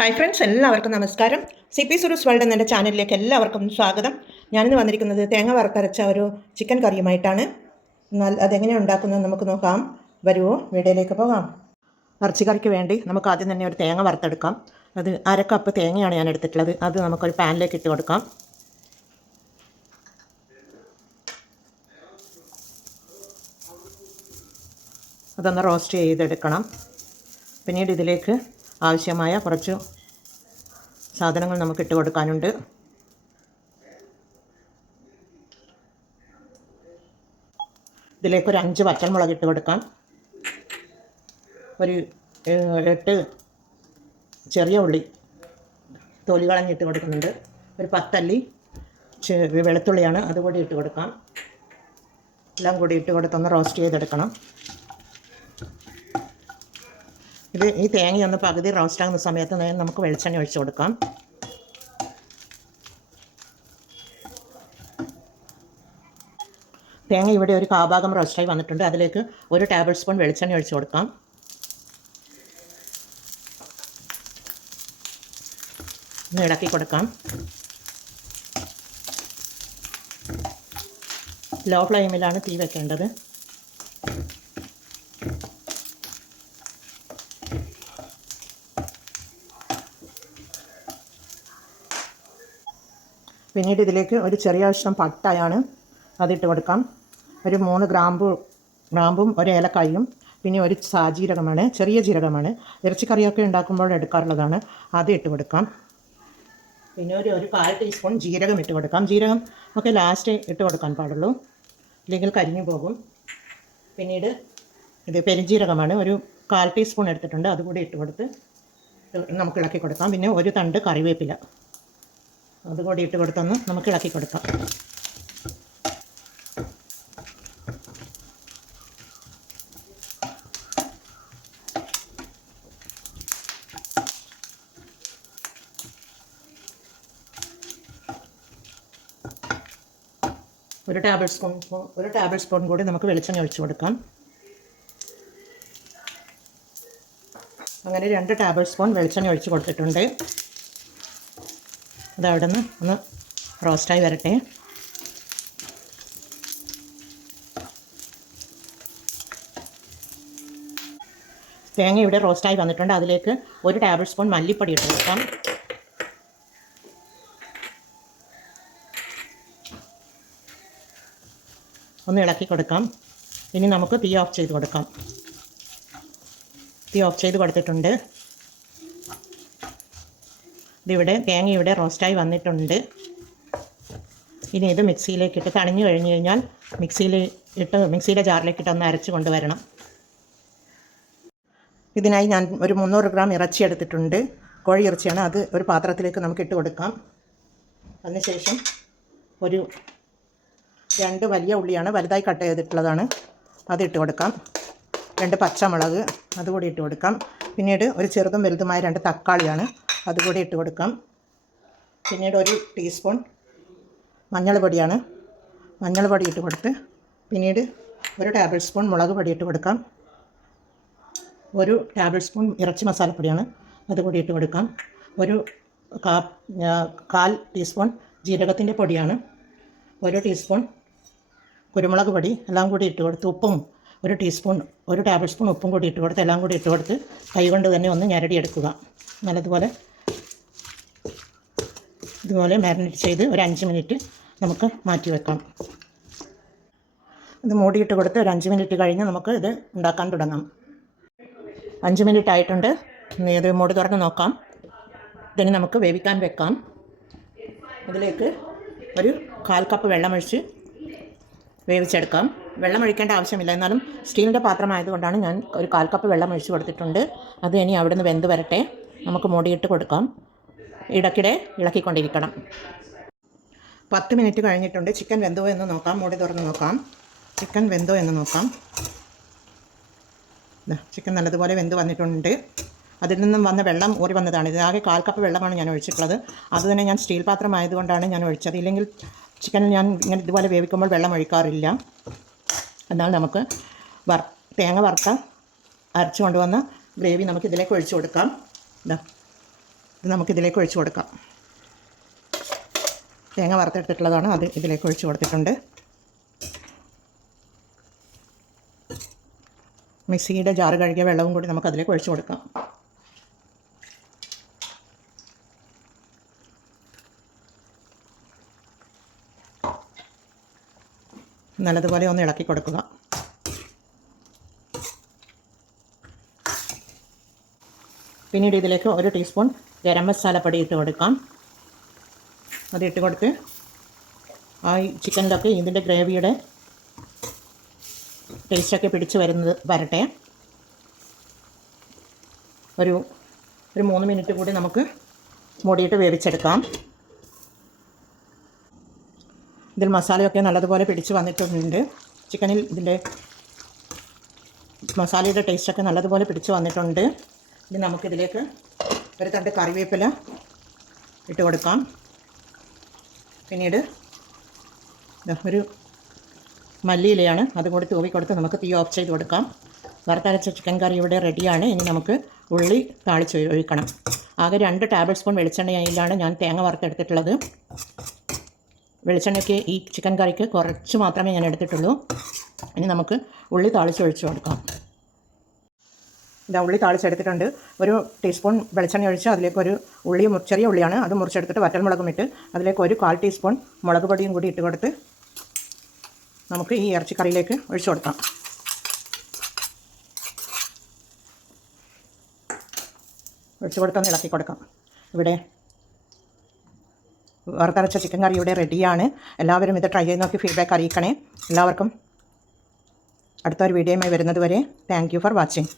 Hi friends, എല്ലാവർക്കും നമസ്കാരം. C P സുരൂസ് world എന്ന എൻ്റെ ചാനലിലേക്ക് എല്ലാവർക്കും സ്വാഗതം. ഞാനിന്ന് വന്നിരിക്കുന്നത് തേങ്ങ വറുത്തരച്ച ഒരു ചിക്കൻ കറിയുമായിട്ടാണ്. എന്നാൽ അതെങ്ങനെയാണ് ഉണ്ടാക്കുന്നത് നമുക്ക് നോക്കാം. വരുമോ, വീഡിയോയിലേക്ക് പോകാം. ഇറച്ചിക്കറിക്ക് വേണ്ടി നമുക്ക് ആദ്യം തന്നെ ഒരു തേങ്ങ വറുത്തെടുക്കാം. അത് 1/2 കപ്പ് തേങ്ങയാണ് ഞാൻ എടുത്തിട്ടുള്ളത്. അത് നമുക്കൊരു പാനിലേക്ക് ഇട്ട് കൊടുക്കാം. അതൊന്ന് റോസ്റ്റ് ചെയ്തെടുക്കണം. പിന്നീട് ഇതിലേക്ക് ആവശ്യമായ കുറച്ച് സാധനങ്ങൾ നമുക്ക് ഇട്ട് കൊടുക്കാനുണ്ട്. ഇതിലേക്ക് ഒരു 5 വറ്റൽമുളക് ഇട്ട് കൊടുക്കാം. ഒരു 8 ചെറിയ ഉള്ളി തൊലി കളഞ്ഞിട്ട് കൊടുക്കുന്നുണ്ട്. ഒരു 10 അല്ലി വെളുത്തുള്ളിയാണ്, അതുകൂടി ഇട്ട് കൊടുക്കാം. എല്ലാം കൂടി ഇട്ട് കൊടുത്തൊന്ന് റോസ്റ്റ് ചെയ്തെടുക്കണം. ഈ തേങ്ങയൊന്ന് പകുതി റോസ്റ്റ് ആകുന്ന സമയത്ത് നമുക്ക് വെളിച്ചെണ്ണ ഒഴിച്ച് കൊടുക്കാം. തേങ്ങ ഇവിടെ ഒരു കാഭാഗം റോസ്റ്റായി വന്നിട്ടുണ്ട്. അതിലേക്ക് 1 ടേബിൾ സ്പൂൺ വെളിച്ചെണ്ണ ഒഴിച്ച് കൊടുക്കാം. ഒന്ന് ഇളക്കി കൊടുക്കാം. ലോ ഫ്ലെയിമിലാണ് തീ വെക്കേണ്ടത്. പിന്നീട് ഇതിലേക്ക് ഒരു ചെറിയ കഷ്ണം പട്ടയാണ്, അതിട്ട് കൊടുക്കാം. ഒരു 3 ഗ്രാമ്പും ഒരു ഏലക്കായും പിന്നെ ഒരു സാജീരകമാണ്, ചെറിയ ജീരകമാണ്. ഇറച്ചിക്കറിയൊക്കെ ഉണ്ടാക്കുമ്പോൾ എടുക്കാറുള്ളതാണ്. അത് ഇട്ട് കൊടുക്കാം. പിന്നെ ഒരു 1/4 ടീസ്പൂൺ ജീരകം ഇട്ട് കൊടുക്കാം. ജീരകം ഒക്കെ ലാസ്റ്റ് ഇട്ട് കൊടുക്കാൻ പാടുള്ളൂ, ഇല്ലെങ്കിൽ കരിഞ്ഞു പോകും. പിന്നീട് ഇത് പെരുംജീരകമാണ്, ഒരു 1/4 ടീസ്പൂൺ എടുത്തിട്ടുണ്ട്. അതുകൂടി ഇട്ട് കൊടുത്ത് നമുക്ക് ഇളക്കി കൊടുക്കാം. പിന്നെ ഒരു തണ്ട് കറിവേപ്പില അതുകൂടി ഇട്ട് കൊടുത്തൊന്ന് നമുക്ക് ഇളക്കി കൊടുക്കാം. ഒരു ടേബിൾ സ്പൂൺ കൂടി നമുക്ക് വെളിച്ചെണ്ണ ഒഴിച്ച് കൊടുക്കാം. അങ്ങനെ 2 ടേബിൾ സ്പൂൺ വെളിച്ചെണ്ണ ഒഴിച്ച് കൊടുത്തിട്ടുണ്ട്. അതവിടെ നിന്ന് ഒന്ന് റോസ്റ്റായി വരട്ടെ. തേങ്ങ ഇവിടെ റോസ്റ്റായി വന്നിട്ടുണ്ട്. അതിലേക്ക് 1 ടേബിൾ സ്പൂൺ മല്ലിപ്പൊടി ഇട്ട് കൊടുക്കാം. ഒന്ന് ഇളക്കി കൊടുക്കാം. ഇനി നമുക്ക് തീ ഓഫ് ചെയ്ത് കൊടുക്കാം. തീ ഓഫ് ചെയ്ത് കൊടുത്തിട്ടുണ്ട്. തേങ്ങ ഇവിടെ റോസ്റ്റായി വന്നിട്ടുണ്ട്. ഇനി ഇത് മിക്സിയിലേക്കിട്ട് തണിഞ്ഞു കഴിഞ്ഞ് കഴിഞ്ഞാൽ മിക്സിയുടെ ജാറിലേക്കിട്ട് ഒന്ന് അരച്ച് കൊണ്ടുവരണം. ഇതിനായി ഞാൻ ഒരു 300 ഗ്രാം ഇറച്ചി എടുത്തിട്ടുണ്ട്. കോഴി ഇറച്ചിയാണ്. അത് ഒരു പാത്രത്തിലേക്ക് നമുക്ക് ഇട്ട് കൊടുക്കാം. അതിനുശേഷം ഒരു 2 വലിയ ഉള്ളിയാണ്, വലുതായി കട്ട് ചെയ്തിട്ടുള്ളതാണ്, അതിട്ട് കൊടുക്കാം. 2 പച്ചമുളക് അതുകൂടി ഇട്ട് കൊടുക്കാം. പിന്നീട് ഒരു ചെറുതും വലുതുമായ 2 തക്കാളിയാണ്, അതുകൂടി ഇട്ട് കൊടുക്കാം. പിന്നീട് 1 ടീസ്പൂൺ മഞ്ഞൾ പൊടി ഇട്ട് കൊടുത്ത് പിന്നീട് 1 ടേബിൾ സ്പൂൺ മുളക് പൊടി ഇട്ട് കൊടുക്കാം. 1 ടേബിൾ സ്പൂൺ ഇറച്ചി മസാലപ്പൊടിയാണ്, അതുകൂടി ഇട്ട് കൊടുക്കാം. 1/4 ടീസ്പൂൺ ജീരകത്തിൻ്റെ പൊടിയാണ്, 1 ടീസ്പൂൺ കുരുമുളക് പൊടി, എല്ലാം കൂടി ഇട്ട് കൊടുത്ത് ഉപ്പും 1 ടേബിൾ സ്പൂൺ ഉപ്പും കൂടി ഇട്ട് കൊടുത്ത് എല്ലാം കൂടി ഇട്ട് കൊടുത്ത് കൈകൊണ്ട് തന്നെ ഒന്ന് ഞരടിയെടുക്കുക. നല്ലതുപോലെ ഇതുപോലെ മാരിനേറ്റ് ചെയ്ത് ഒരു 5 മിനിറ്റ് നമുക്ക് മാറ്റി വെക്കാം. ഇത് മൂടിയിട്ട് കൊടുത്ത് ഒരു 5 മിനിറ്റ് കഴിഞ്ഞ് നമുക്ക് ഇത് ഉണ്ടാക്കാൻ തുടങ്ങാം. 5 മിനിറ്റ് ആയിട്ടുണ്ട്. ഇത് മൂടി തുറന്ന് നോക്കാം. ഇതിന് നമുക്ക് വേവിക്കാൻ വെക്കാം. ഇതിലേക്ക് ഒരു 1/4 കപ്പ് വെള്ളമൊഴിച്ച് വേവിച്ചെടുക്കാം. വെള്ളം ഒഴിക്കേണ്ട ആവശ്യമില്ല, എന്നാലും സ്റ്റീലിൻ്റെ പാത്രമായതുകൊണ്ടാണ് ഞാൻ ഒരു 1/4 കപ്പ് വെള്ളം ഒഴിച്ച് കൊടുത്തിട്ടുണ്ട്. അത് ഇനി അവിടെ നിന്ന് വെന്ത് വരട്ടെ. നമുക്ക് മൂടിയിട്ട് കൊടുക്കാം. ഇടയ്ക്കിടെ ഇളക്കിക്കൊണ്ടിരിക്കണം. 10 മിനിറ്റ് കഴിഞ്ഞിട്ടുണ്ട്. ചിക്കൻ വെന്തോ എന്ന് നോക്കാം. മൂടി തുറന്ന് നോക്കാം. ചിക്കൻ വെന്തോ എന്ന് നോക്കാം. ചിക്കൻ നല്ലതുപോലെ വെന്ത് വന്നിട്ടുണ്ട്. അതിൽ നിന്നും വന്ന വെള്ളം ഊറി വന്നതാണ്. ഇതാകെ 1/4 കപ്പ് വെള്ളമാണ് ഞാൻ ഒഴിച്ചിട്ടുള്ളത്. അതുതന്നെ ഞാൻ സ്റ്റീൽ പാത്രമായതുകൊണ്ടാണ് ഞാൻ ഒഴിച്ചത്. ഇല്ലെങ്കിൽ ചിക്കൻ ഞാൻ ഇങ്ങനെ ഇതുപോലെ വേവിക്കുമ്പോൾ വെള്ളം ഒഴിക്കാറില്ല. എന്നാൽ നമുക്ക് തേങ്ങ വറുത്ത അരച്ച് കൊണ്ടുവന്ന ഗ്രേവി നമുക്ക് ഇതിലേക്ക് ഒഴിച്ചു കൊടുക്കാം. ഇത് നമുക്കിതിലേക്ക് ഒഴിച്ചു കൊടുക്കാം. തേങ്ങ വറുത്തെടുത്തിട്ടുള്ളതാണ്, അത് ഇതിലേക്ക് ഒഴിച്ചു കൊടുത്തിട്ടുണ്ട്. മിക്സിയുടെ ജാറ് കഴുകിയ വെള്ളവും കൂടി നമുക്ക് അതിലേക്ക് ഒഴിച്ചു കൊടുക്കാം. നല്ലതുപോലെ ഒന്ന് ഇളക്കി കൊടുക്കുക. പിന്നീട് ഇതിലേക്ക് 1 ടീസ്പൂൺ ഗരം മസാലപ്പൊടി ഇട്ട് കൊടുക്കാം. അത് ഇട്ട് കൊടുത്ത് ആ ചിക്കനിലൊക്കെ ഇതിൻ്റെ ഗ്രേവിയുടെ ടേസ്റ്റൊക്കെ പിടിച്ച് വരട്ടെ. ഒരു 3 മിനിറ്റ് കൂടി നമുക്ക് മൂടിയിട്ട് വേവിച്ചെടുക്കാം. ഇതിൽ മസാലയൊക്കെ നല്ലതുപോലെ പിടിച്ച് വന്നിട്ടുണ്ട്. ചിക്കനിൽ ഇതിൻ്റെ മസാലയുടെ ടേസ്റ്റൊക്കെ നല്ലതുപോലെ പിടിച്ച് വന്നിട്ടുണ്ട്. ഇനി നമുക്കിതിലേക്ക് ഒരു തണ്ട് കറിവേപ്പില ഇട്ട് കൊടുക്കാം. പിന്നീട് ഒരു മല്ലിയിലയാണ്, അതുകൂടി തൂവി കൊടുത്ത് നമുക്ക് തീ ഓഫ് ചെയ്ത് കൊടുക്കാം. വറുത്തരച്ച ചിക്കൻ കറി ഇവിടെ റെഡിയാണ്. ഇനി നമുക്ക് ഉള്ളി താളിച്ച് ഒഴിക്കണം. ആകെ 2 ടേബിൾ സ്പൂൺ വെളിച്ചെണ്ണയിലാണ് ഞാൻ തേങ്ങ വറുത്തെടുത്തിട്ടുള്ളത്. വെളിച്ചെണ്ണയ്ക്ക് ഈ ചിക്കൻ കറിക്ക് കുറച്ച് മാത്രമേ ഞാൻ എടുത്തിട്ടുള്ളൂ. ഇനി നമുക്ക് ഉള്ളി താളിച്ച് ഒഴിച്ച് കൊടുക്കാം. ഇതാ ഉള്ളി താളിച്ചെടുത്തിട്ടുണ്ട്. 1 ടീസ്പൂൺ വെളിച്ചെണ്ണ ഒഴിച്ച് അതിലേക്കൊരു ചെറിയ ഉള്ളിയാണ്, അത് മുറിച്ചെടുത്തിട്ട് വറ്റൽമുളകും ഇട്ട് അതിലേക്ക് 1/4 ടീസ്പൂൺ മുളക് പൊടിയും കൂടി ഇട്ട് കൊടുത്ത് നമുക്ക് ഈ ഇറച്ചിക്കറിയിലേക്ക് ഒഴിച്ചു കൊടുക്കാം. ഒഴിച്ചു കൊടുത്തൊന്ന് ഇളക്കി കൊടുക്കാം. ഇവിടെ വറുത്തരച്ച ചിക്കൻ കറി ഇവിടെ റെഡിയാണ്. എല്ലാവരും ഇത് ട്രൈ ചെയ്ത് നോക്കി ഫീഡ്ബാക്ക് അറിയിക്കണേ. എല്ലാവർക്കും അടുത്തൊരു വീഡിയോയുമായി വരുന്നത് വരെ താങ്ക് യു ഫോർ വാച്ചിങ്.